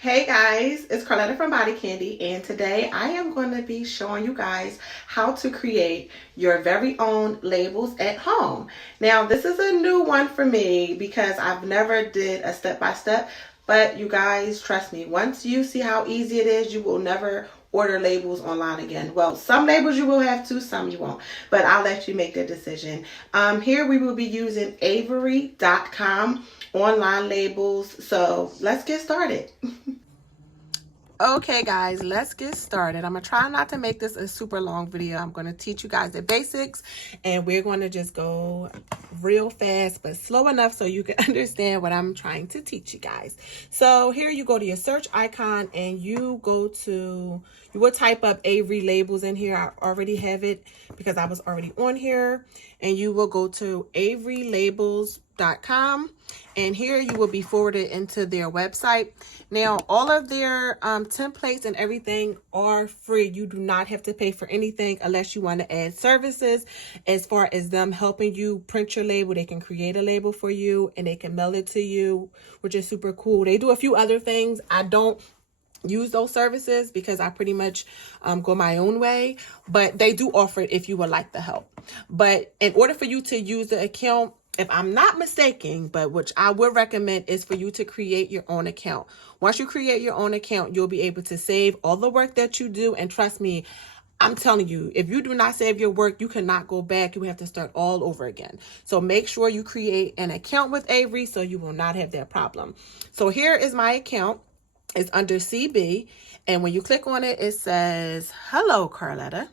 Hey guys, it's Carletta from Body Candy, and today I am going to be showing you guys how to create your very own labels at home. Now, this is a new one for me because I've never did a step-by-step, but you guys, trust me, once you see how easy it is, you will never order labels online again. Well, some labels you will have to, some you won't, but I'll let you make the decision. Here we will be using Avery.com online labels, so let's get started. Okay guys, let's get started. I'm gonna try not to make this a super long video. I'm gonna teach you guys the basics and we're gonna just go real fast but slow enough so you can understand what I'm trying to teach you guys. So here you go to your search icon and you will type up Avery labels in here. I already have it because I was already on here, and you will go to averylabels.com, and here you will be forwarded into their website. Now, all of their templates and everything are free. You do not have to pay for anything unless you want to add services. As far as them helping you print your label, they can create a label for you and they can mail it to you, which is super cool. They do a few other things. I don't use those services because I pretty much go my own way, but they do offer it if you would like the help. But in order for you to use the account, if I'm not mistaken, but which I would recommend, is for you to create your own account. Once you create your own account, you'll be able to save all the work that you do. And trust me, I'm telling you, if you do not save your work, you cannot go back. You have to start all over again. So make sure you create an account with Avery so you will not have that problem. So here is my account. It's under CB, and when you click on it, it says, "Hello, Carletta."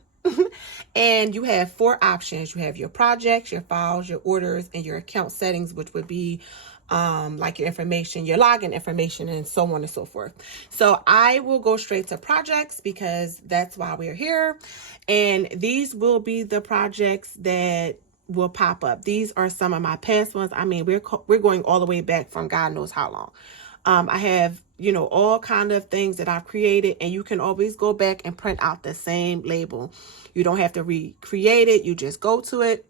And you have four options. You have your projects, your files, your orders, and your account settings, which would be like your information, your login information, and so on and so forth. So I will go straight to projects because that's why we're here. And these will be the projects that will pop up. These are some of my past ones. I mean, we're going all the way back from God knows how long. I have, all kind of things that I've created, and you can always go back and print out the same label. You don't have to recreate it. You just go to it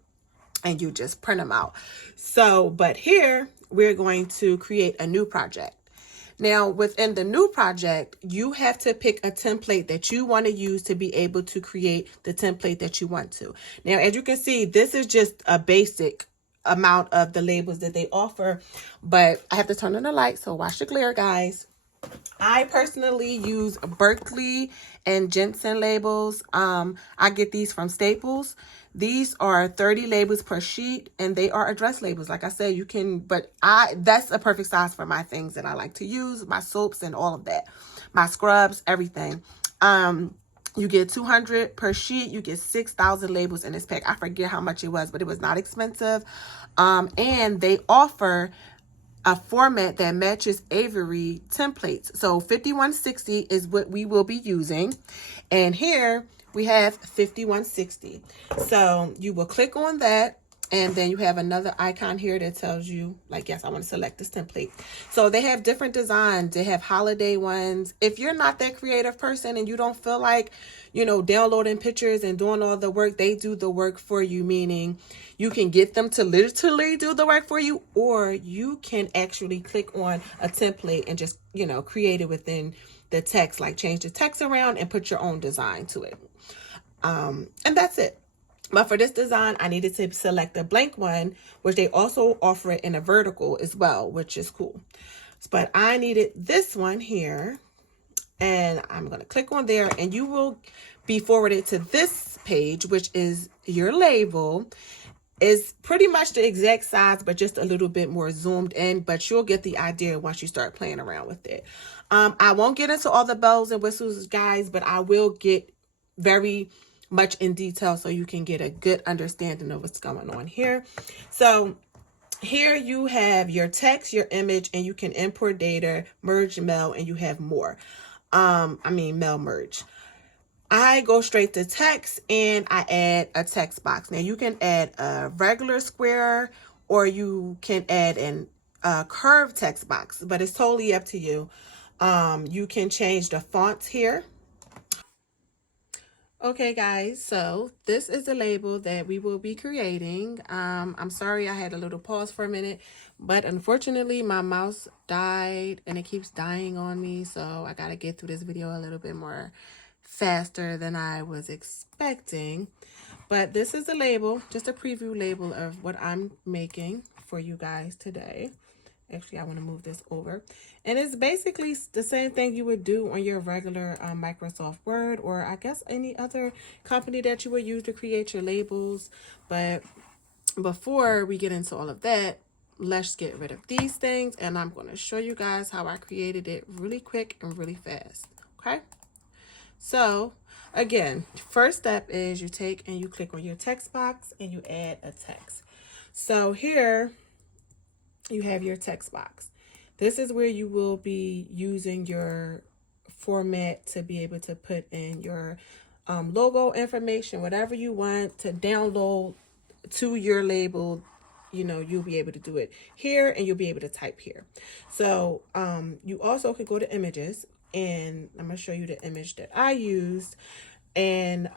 and you just print them out. So, but here we're going to create a new project. Now, within the new project, you have to pick a template that you want to use to be able to create the template that you want to. Now, as you can see, this is just a basic amount of the labels that they offer, but I have to turn on the light, so watch the glare, guys. I personally use Berkeley and Jensen labels. I get these from Staples. These are 30 labels per sheet, and they are address labels. Like I said, you can, but that's a perfect size for my things that I like to use, my soaps and all of that, my scrubs, everything. You get 200 per sheet. You get 6,000 labels in this pack. I forget how much it was, but it was not expensive. And they offer a format that matches Avery templates. So 5160 is what we will be using. And here we have 5160. So you will click on that. And then you have another icon here that tells you, like, yes, I want to select this template. So they have different designs. They have holiday ones. If you're not that creative person and you don't feel like, downloading pictures and doing all the work, they do the work for you, meaning you can get them to literally do the work for you, or you can actually click on a template and just, create it within the text, like change the text around and put your own design to it. And that's it. But for this design, I needed to select a blank one, which they also offer it in a vertical as well, which is cool. But I needed this one here, and I'm going to click on there, and you will be forwarded to this page, which is your label. Is pretty much the exact size, but just a little bit more zoomed in, but you'll get the idea once you start playing around with it. I won't get into all the bells and whistles, guys, but I will get very much in detail so you can get a good understanding of what's going on here. So here you have your text, your image, and you can import data, merge mail, and you have more. Mail merge. I go straight to text and I add a text box. Now you can add a regular square or you can add a curved text box, but it's totally up to you. You can change the fonts here. Okay, guys, so this is the label that we will be creating. I'm sorry I had a little pause for a minute, but unfortunately my mouse died and it keeps dying on me, so I gotta get through this video a little bit more faster than I was expecting. But this is the label, just a preview label of what I'm making for you guys today. Actually, I want to move this over. And it's basically the same thing you would do on your regular Microsoft Word, or I guess any other company that you would use to create your labels. But before we get into all of that, let's get rid of these things. And I'm going to show you guys how I created it really quick and really fast. Okay. So again, first step is you take and you click on your text box and you add a text. So here you have your text box. This is where you will be using your format to be able to put in your logo information, whatever you want to download to your label. You know, you'll be able to do it here and you'll be able to type here. So you also can go to images, and I'm going to show you the image that I used. And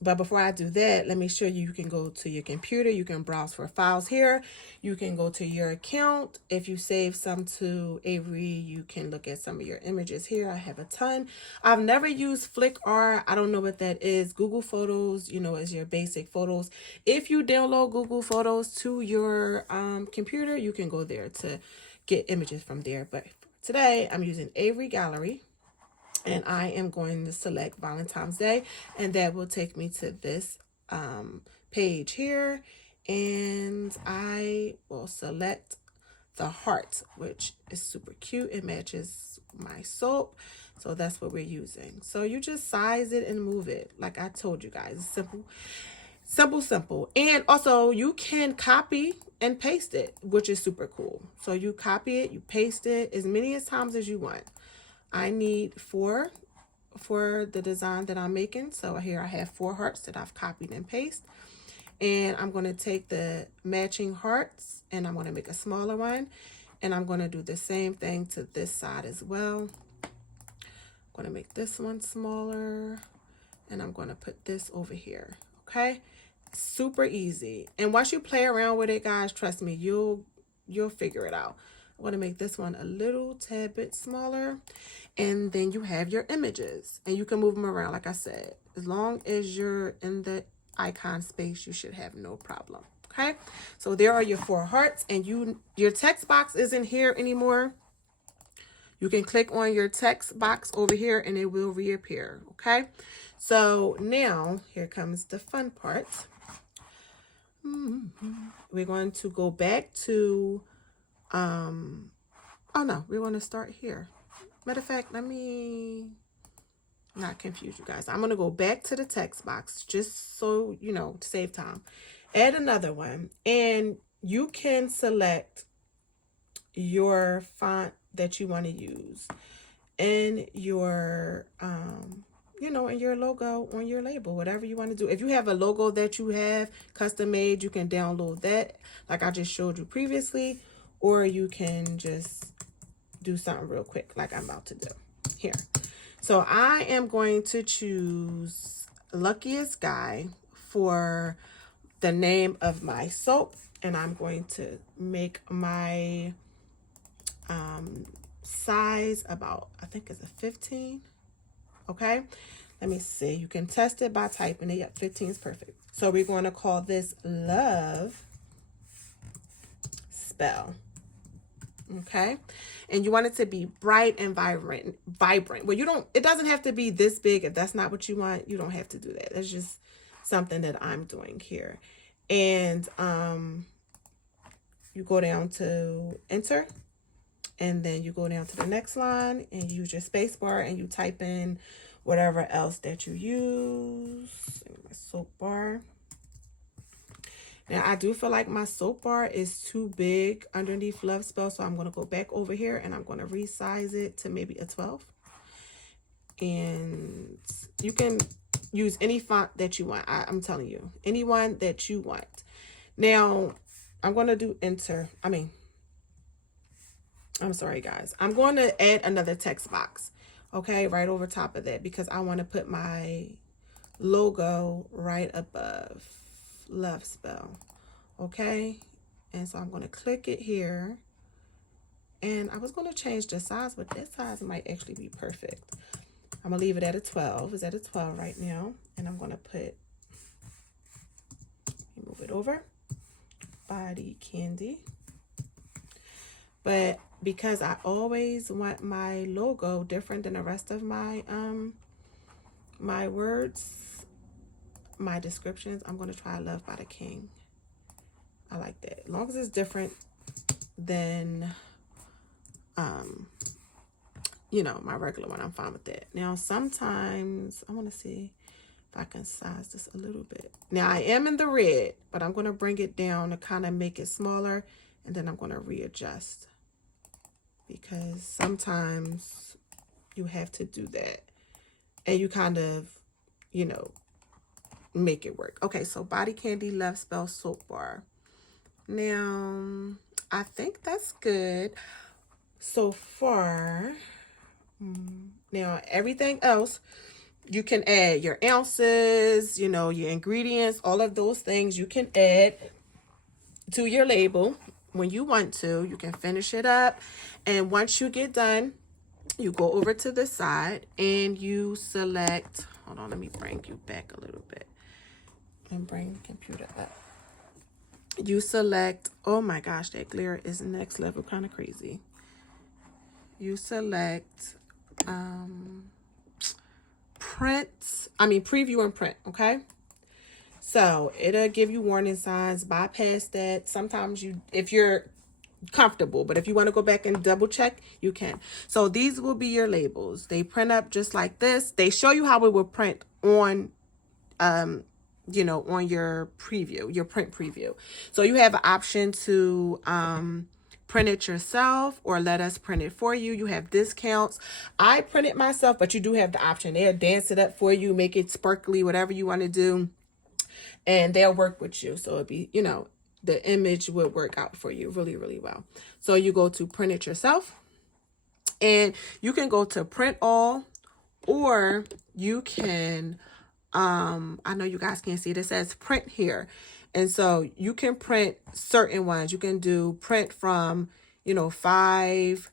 but before I do that, let me show you, you can go to your computer. You can browse for files here. You can go to your account. If you save some to Avery, you can look at some of your images here. I have a ton. I've never used Flickr. I don't know what that is. Google Photos, you know, is your basic photos. If you download Google Photos to your computer, you can go there to get images from there. But today I'm using Avery Gallery. And I am going to select Valentine's Day, and that will take me to this page here. And I will select the heart, which is super cute. It matches my soap. So that's what we're using. So you just size it and move it. Like I told you guys, it's simple. Simple, simple. And also you can copy and paste it, which is super cool. So you copy it, you paste it as many as times as you want. I need 4 for the design that I'm making. So here I have 4 hearts that I've copied and pasted. And I'm going to take the matching hearts and I'm going to make a smaller one. And I'm going to do the same thing to this side as well. I'm going to make this one smaller. And I'm going to put this over here. Okay. Super easy. And once you play around with it, guys, trust me, you'll figure it out. I'm going to make this one a little tad bit smaller. And then you have your images. And you can move them around, like I said. As long as you're in the icon space, you should have no problem. Okay? So there are your 4 hearts. And your text box isn't here anymore. You can click on your text box over here and it will reappear. Okay? So now, here comes the fun part. We're going to go back to... oh no, we want to start here. Matter of fact, let me not confuse you guys. I'm going to go back to the text box just so, you know, to save time. Add another one, and you can select your font that you want to use and your, you know, and your logo on your label, whatever you want to do. If you have a logo that you have custom made, you can download that like I just showed you previously, or you can just do something real quick like I'm about to do here. So I am going to choose Luckiest Guy for the name of my soap, and I'm going to make my size about, I think it's a 15. Okay, let me see. You can test it by typing it. Yep, 15 is perfect. So we're going to call this Love Spell. Okay, and you want it to be bright and vibrant. Well, it doesn't have to be this big. If that's not what you want, you don't have to do that. That's just something that I'm doing here. And you go down to enter, and then you go down to the next line and use your space bar and you type in whatever else that you use. My soap bar. Now, I do feel like my soap bar is too big underneath Love Spell, so I'm going to go back over here and I'm going to resize it to maybe a 12. And you can use any font that you want. I'm telling you, anyone that you want. Now, I'm going to do enter. I'm sorry, guys. I'm going to add another text box. Okay, right over top of that, because I want to put my logo right above Love Spell. Okay, and so I'm going to click it here, and I was going to change the size, but this size might actually be perfect. I'm going to leave it at a 12. It's at a 12 right now, and I'm going to put, move it over, Body Candy. But because I always want my logo different than the rest of my my words, my descriptions, I'm going to try Love by the King. I like that. As long as it's different than you know, my regular one, I'm fine with that. Now sometimes I want to see if I can size this a little bit. Now I am in the red, but I'm going to bring it down to kind of make it smaller, and then I'm going to readjust, because sometimes you have to do that, and you kind of, you know, make it work. Okay, so Body Candy Love Spell Soap Bar. Now I think that's good so far. Now everything else, you can add your ounces, you know, your ingredients, all of those things you can add to your label when you want to. You can finish it up, and once you get done, you go over to the side and you select, hold on, let me bring you back a little bit and bring the computer up. You select, oh my gosh, that glare is next level kind of crazy. You select preview and print, okay? So it'll give you warning signs, bypass that. Sometimes you, if you're comfortable, but if you want to go back and double check, you can. So these will be your labels. They print up just like this. They show you how it will print on you know, on your preview, your print preview. So you have an option to print it yourself or let us print it for you. You have discounts. I print it myself, but you do have the option. They'll dance it up for you, make it sparkly, whatever you want to do, and they'll work with you. So it'd be, you know, the image would work out for you really, really well. So you go to print it yourself, and you can go to print all, or you can, I know you guys can't see it. It says print here. And so you can print certain ones. You can do print from, you know, 5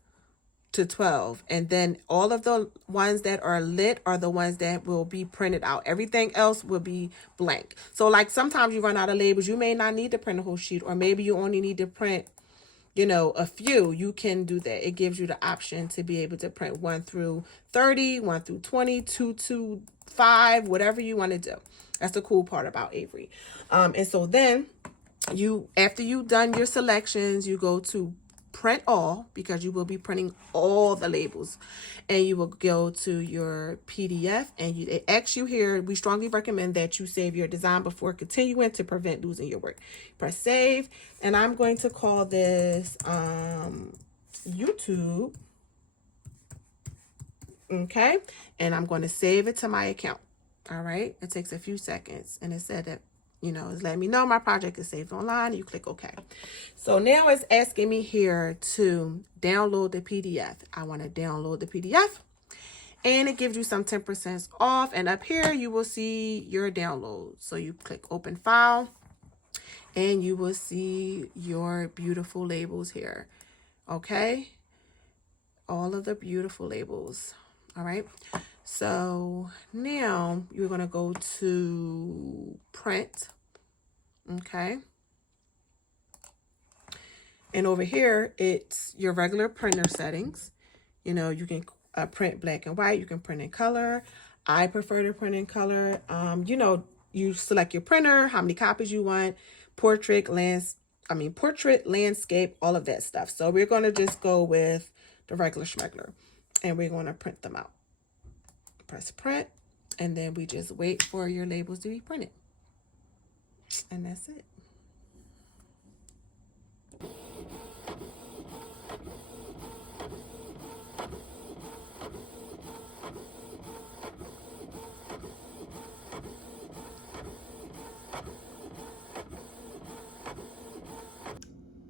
to 12. And then all of the ones that are lit are the ones that will be printed out. Everything else will be blank. So like sometimes you run out of labels. You may not need to print a whole sheet, or maybe you only need to print, you know, a few. You can do that. It gives you the option to be able to print 1 through 30, 1 through 20, 2 to 5, whatever you want to do. That's the cool part about Avery. And so then you, after you've done your selections, you go to print all, because you will be printing all the labels, and you will go to your PDF, and it asks you here, we strongly recommend that you save your design before continuing to prevent losing your work. Press save, and I'm going to call this YouTube. Okay, and I'm going to save it to my account. All right, it takes a few seconds, and it said that, you know, it's letting me know my project is saved online. You click OK. So now it's asking me here to download the PDF. I want to download the PDF, and it gives you some 10% off. And up here, you will see your download. So you click open file, and you will see your beautiful labels here. Okay, all of the beautiful labels. All right. So now you're going to go to print. Okay. And over here, it's your regular printer settings. You know, you can print black and white. You can print in color. I prefer to print in color. You know, you select your printer, how many copies you want, portrait, landscape, all of that stuff. So we're going to just go with the regular schmegular, and we're going to print them out. Press print, and then we just wait for your labels to be printed. And that's it.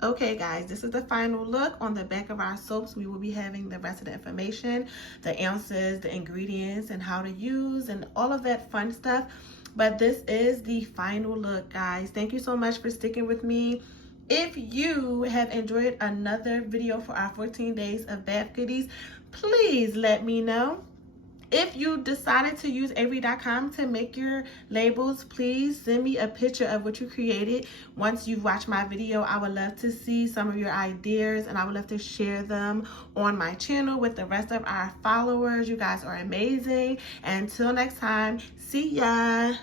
Okay guys, this is the final look. On the back of our soaps, we will be having the rest of the information, the ounces, the ingredients, and how to use, and all of that fun stuff. But this is the final look, guys. Thank you so much for sticking with me. If you have enjoyed another video for our 14 days of bath goodies, please let me know. If you decided to use Avery.com to make your labels, please send me a picture of what you created. Once you've watched my video, I would love to see some of your ideas, and I would love to share them on my channel with the rest of our followers. You guys are amazing. Until next time, see ya.